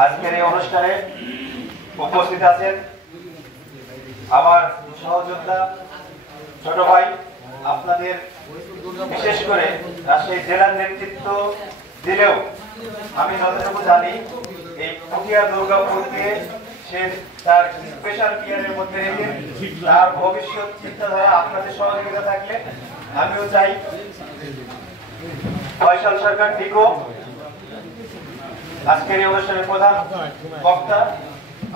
আজকের এই অনুষ্ঠানে উপস্থিত আছেন আমার সহযোদ্ধা ছোট ভাই, আপনাদের বিশেষ করে রাজশাহী জেলার নেতৃত্ব দিলেও আমি যতটুকু জানি এই পুঠিয়া দুর্গাপুরকে সে তার স্পেশাল কেয়ারের মধ্যে রেখে তার ভবিষ্যৎ চিন্তাধারা আপনাদের সহযোগিতা থাকলে আমিও চাই ফয়সাল সরকার টিকো আজকের এই অনুষ্ঠানের প্রধান বক্তা,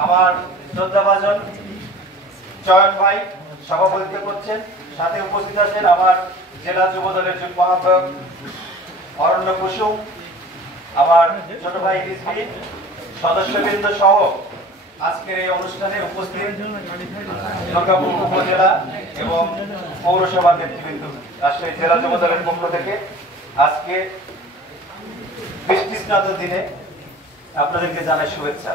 আমার শ্রদ্ধাভাজন চয়ন ভাই সভাপতিত্ব করছেন। সাথে উপস্থিত আছেন আমার জেলা যুব দলের যুগ্ম আহ্বায়ক অরণ্য কুসুম, আমার ছোট ভাই রিজভি, সদস্যবৃন্দ সহ আজকের এই অনুষ্ঠানে উপস্থিত দুর্গাপুর উপজেলা এবং পৌরসভার নেতৃবৃন্দ। রাজশাহী জেলা যুব দলের পক্ষ থেকে আজকে বৃষ্টিস্নাত দিনে আপনাদেরকে জানাই শুভেচ্ছা।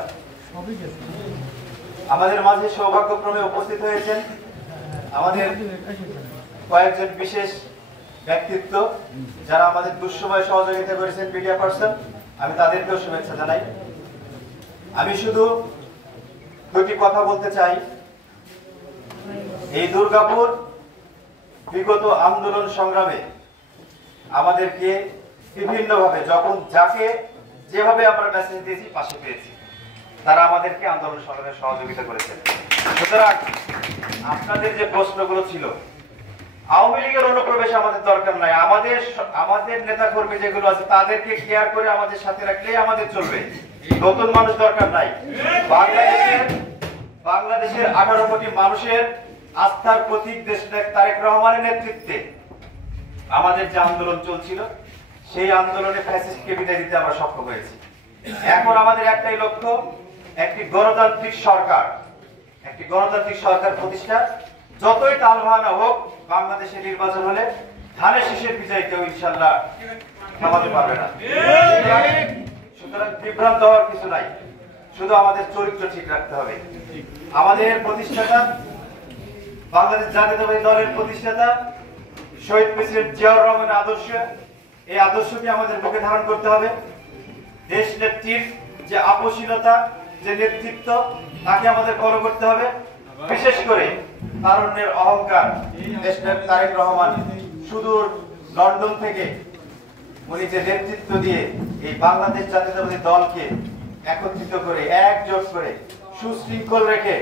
আমাদের মাঝে সৌভাগ্যক্রমে উপস্থিত হয়েছেন আমাদের কয়েকজন বিশেষ ব্যক্তিত্ব যারা আমাদের দুঃসময় সহযোগিতা করেছেন, মিডিয়া পার্সন, আমি তাদেরকেও শুভেচ্ছা জানাই। আমি শুধু দুটি কথা বলতে চাই। এই দুর্গাপুর বিগত আন্দোলন সংগ্রামে আমাদেরকে বিভিন্নভাবে যখন যাকে যেভাবে আমরা মেসেজ দিয়েছি পাশে পেয়েছি, তারা আমাদেরকে আন্দোলন সংগ্রামে সহযোগিতা করেছেন। সুতরাং আপনাদের যে প্রশ্নগুলো ছিল, আওয়ামী লীগের অনুপ্রবেশ আমাদের দরকার নাই, আমাদের নেতা কর্মী যেগুলো আছে তাদেরকে কেয়ার করে আমাদের সাথে রাখলেই আমাদের চলবে, নতুন মানুষ দরকার নাই। বাংলাদেশের 18 কোটি মানুষের আস্থার প্রতীক দেশনায়ক তারেক রহমানের নেতৃত্বে আমাদের যে আন্দোলন চলছিল, সেই আন্দোলনে ফ্যাসিস্টকে বিদায় দিতে আমরা সক্ষম হয়েছি। এখন আমাদের একটাই লক্ষ্য, একটি গণতান্ত্রিক সরকার প্রতিষ্ঠা। যতই টালবাহানা হোক, বাংলাদেশের নির্বাচন হলে ধানের শীষের বিজয় কেউ ইনশাআল্লাহ থামাতে পারবে না। সুতরাং বিভ্রান্ত হওয়ার কিছু নাই, শুধু আমাদের চরিত্র ঠিক রাখতে হবে। আমাদের প্রতিষ্ঠাতা, বাংলাদেশ জাতীয়তাবাদী দলের প্রতিষ্ঠাতা শহীদ প্রেসিডেন্ট জিয়াউর রহমানের আদর্শ, এই আদর্শকে আমাদের বুকে ধারণ করতে হবে। দেশ নেত্রীর যে আপসীনতা, যে নেতৃত্ব, তাকে আমাদের ফলো করতে হবে। বিশেষ করে তারুণ্যের অহংকার, দেশনেত্রী তারেক রহমান সুদূর লন্ডন থেকে উনি যে নেতৃত্ব দিয়ে এই বাংলাদেশ জাতীয়তাবাদী দলকে একত্রিত করে, একজোট করে, সুশৃঙ্খল রেখে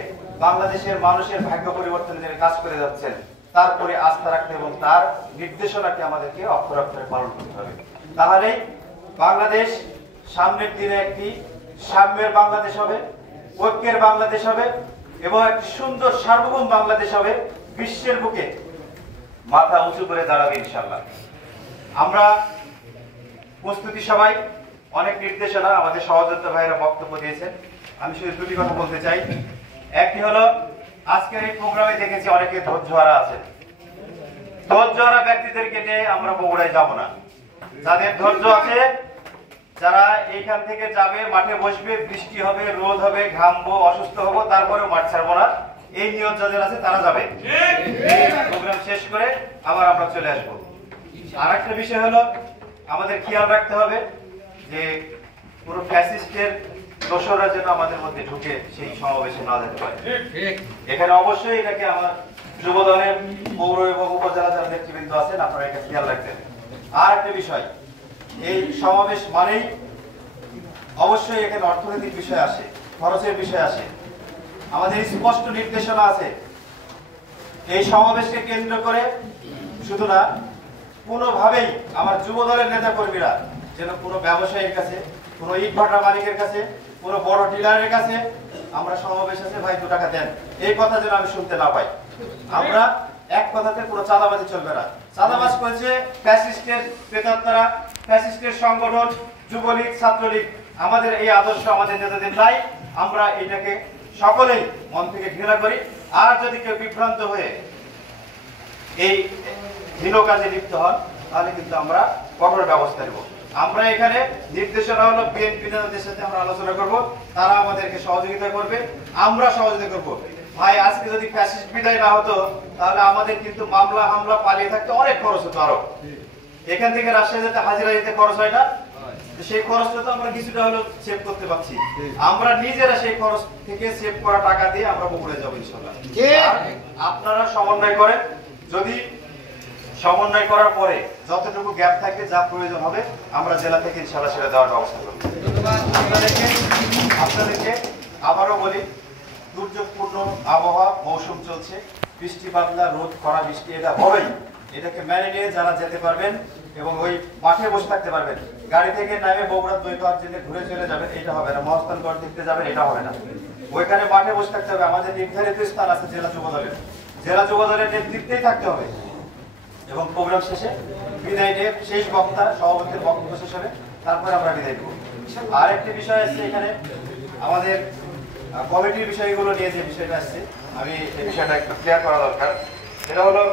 বাংলাদেশের মানুষের ভাগ্য পরিবর্তনের জন্য কাজ করে যাচ্ছেন, তারপরে আস্থা রাখতে এবং তার নির্দেশনাকে আমাদেরকে অক্ষরে অক্ষরে পালন করতে হবে। তাহলেই বাংলাদেশ সামনের দিনে একটি সাম্যের বাংলাদেশ হবে, ঐক্যের বাংলাদেশ হবে এবং একটি সুন্দর সার্বভৌম বাংলাদেশ হবে, বিশ্বের বুকে মাথা উঁচু করে দাঁড়াবে ইনশাআল্লাহ। আমরা প্রস্তুতি সবাই, অনেক নির্দেশনা আমাদের সহযোদ্ধা ভাইরা বক্তব্য দিয়েছেন। আমি শুধু দুটি কথা বলতে চাই। একটি হলো, আজকের এই প্রোগ্রামে দেখেছি অনেকে ধৈর্যহারা আছে। ধৈর্যহারা ব্যক্তিদেরকে নিয়ে আমরা বগুড়ায় যাব না। যাদের ধৈর্য আছে, যারা এইখান থেকে যাবে, মাঠে বসবে, বৃষ্টি হবে, রোদ হবে, ঘামবো, অসুস্থ হবো, তারপরে মাঠ ছাড়বো না, এই নিয়ত যাদের আছে তারা যাবে। প্রোগ্রাম শেষ করে আবার আমরা চলে আসবো। আর একটা বিষয় হলো, আমাদের খেয়াল রাখতে হবে যে পুরো ফ্যাসিস্টের দোসররা যেন আমাদের মধ্যে ঢুকে সেই সমাবেশে না যেতে পারে। এখানে অবশ্যই এটাকে আমার যুব দলের পৌর এবং উপজেলা যারা নেতৃবৃন্দ আছেন, আপনারা এটা খেয়াল রাখবেন। আর একটা বিষয়, এই সমাবেশ মানেই অবশ্যই এখানে অর্থনৈতিক বিষয় আসে, খরচের বিষয় আসে। আমাদের স্পষ্ট নির্দেশনা আছে, এই সমাবেশকে কেন্দ্র করে শুধু না, কোনোভাবেই আমার যুব দলের নেতা কর্মীরা যেন কোনো ব্যবসায়ীর কাছে, কোনো ইট ভাটা মালিকের কাছে, কোনো বড় ডিলারের কাছে আমরা সমাবেশ আছে ভাই 2 টাকা দেন, এই কথা যেন আমি শুনতে না পাই। আমরা এক কথাতে কোনো চাঁদাবাজি চলবে না। চাঁদাবাজ করেছে ফ্যাসিস্টের প্রেতাত্মারা, ফ্যাসিস্টের সংগঠন, যুবলীগ, ছাত্রলীগ। আমাদের এই আদর্শ আমাদের নেতাদের নাই। আমরা এটাকে সকলেই মন থেকে ঘৃণা করি। আর যদি কেউ বিভ্রান্ত হয়ে এই হীন কাজে লিপ্ত হন, তাহলে কিন্তু আমরা কঠোর ব্যবস্থা নেব। আমরা এখানে নির্দেশনা হলো বিএনপি নেতাদের সাথে আমরা আলোচনা করব, তারা আমাদেরকে সহযোগিতা করবে, আমরা সহযোগিতা করব। ভাই, আজকে যদি ফ্যাসিস্ট বিদায় না হতো, তাহলে আমাদের কিন্তু মামলা হামলা পালিয়ে থাকতে অনেক খরচ হতো। আরো এখান থেকে রাজশাহী যেতে, হাজিরা যেতে খরচ হয় না? সেই খরচটা তো আমরা কিছুটা হলেও সেভ করতে পারছি। আমরা নিজেরা সেই খরচ থেকে সেভ করা টাকা দিয়ে আমরা বগুড়ায় যাবো ইনশাআল্লাহ। আর আপনারা সমন্বয় করেন, যদি সমন্বয় করার পরে যতটুকু গ্যাপ থাকবে, যা প্রয়োজন হবে, আমরা জেলা থেকে ইনশাআল্লাহ সেটা দেওয়ার ব্যবস্থা করব। আপনাদেরকে আবারও বলি, দুর্যোগপূর্ণ আবহাওয়া, মৌসুম চলছে, বৃষ্টি বাদলা, রোদ, খরা, বৃষ্টি এটা হবেই। এটাকে মেনে নিয়ে যারা যেতে পারবেন এবং ওই মাঠে বসে থাকতে পারবেন, গাড়ি থেকে নামে বগুড়ার দৈপাত জেলে ঘুরে চলে যাবেন, এটা হবে না। মহাস্থানগড় দেখতে যাবেন, এটা হবে না। ওইখানে মাঠে বসে থাকতে হবে। আমাদের নির্ধারিত স্থান আছে জেলা যুব দলের, জেলা যুব দলের নেতৃত্বেই থাকতে হবে। এবং প্রোগ্রাম শেষে বিদায় নিয়ে শেষ বক্তা সভাপতির বক্তব্য শেষ হবে, তারপরে আমরা বিদায় দেবো। আর একটি বিষয় আসছে এখানে, আমাদের কমিটির বিষয়গুলো নিয়ে যে বিষয়টা আসছে, আমি এই বিষয়টা একটু ক্লিয়ার করা দরকার। সেটা হলো,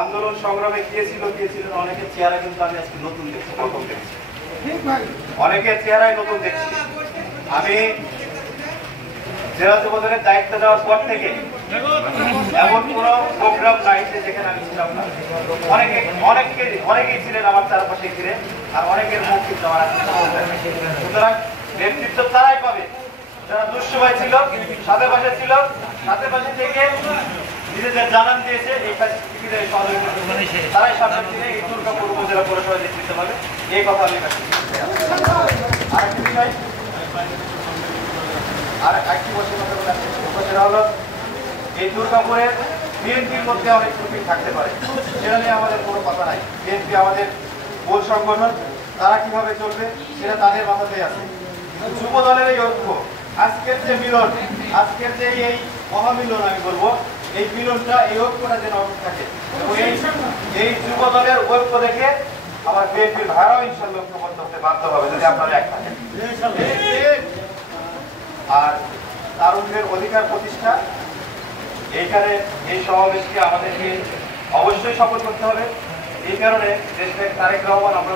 আন্দোলন সংগ্রামে গিয়েছিলেন অনেকের চেহারা কিন্তু আমি আজকে নতুন দেখছি, প্রথম দেখছি। অনেকের চেহারাই নতুন দেখছি। আমি জেলা যুব দলের দায়িত্ব দেওয়ার পর থেকে এমন কোন প্রোগ্রাম নাই যেখানে আমি ছিলাম না। অনেকেই ছিলেন আমার চারপাশে ঘিরে, আর অনেকের মুখ কিন্তু আমার। সুতরাং নেতৃত্ব তারাই পাবে যারা দুঃসময় ছিল, সাথে পাশে ছিল, সাথে পাশে থেকে নিজেদের জানান দিয়েছে, এই কাজ তারাই সামনের দিনে এই দুর্গাপুর উপজেলা পৌরসভা নেতৃত্ব পাবে। এই কথা আমি আরেকটি বিষয়, আর একটি বছর সেটা হলো, এই দুর্গাপুরের বিএনপির মধ্যে অনেক ত্রুটি থাকতে পারে, সেটা নিয়ে আমাদের কোনো কথা নাই। বিএনপি আমাদের মূল সংগঠন, তারা কিভাবে চলবে সেটা তাদের মাথাতেই আছে। যুব দলের এই ঐক্য, আজকের যে মিলন, আজকের যে এই মহামিলন আমি বলবো, এই মিলনটা, এই ঐক্যটা যেন অটুট থাকে। এবং এই যুব দলের ঐক্য দেখে আমার বিএনপির ভাড়াও ইনশাল্লাহ ঐক্যবদ্ধ হতে বাধ্য হবে যদি আপনারা এক থাকেন। আর তারুণ্যের অধিকার প্রতিষ্ঠা, এইখানে এই সমাবেশকে আমাদেরকে অবশ্যই সফল করতে হবে। এই কারণে দেশে তারেক রহমান আমরা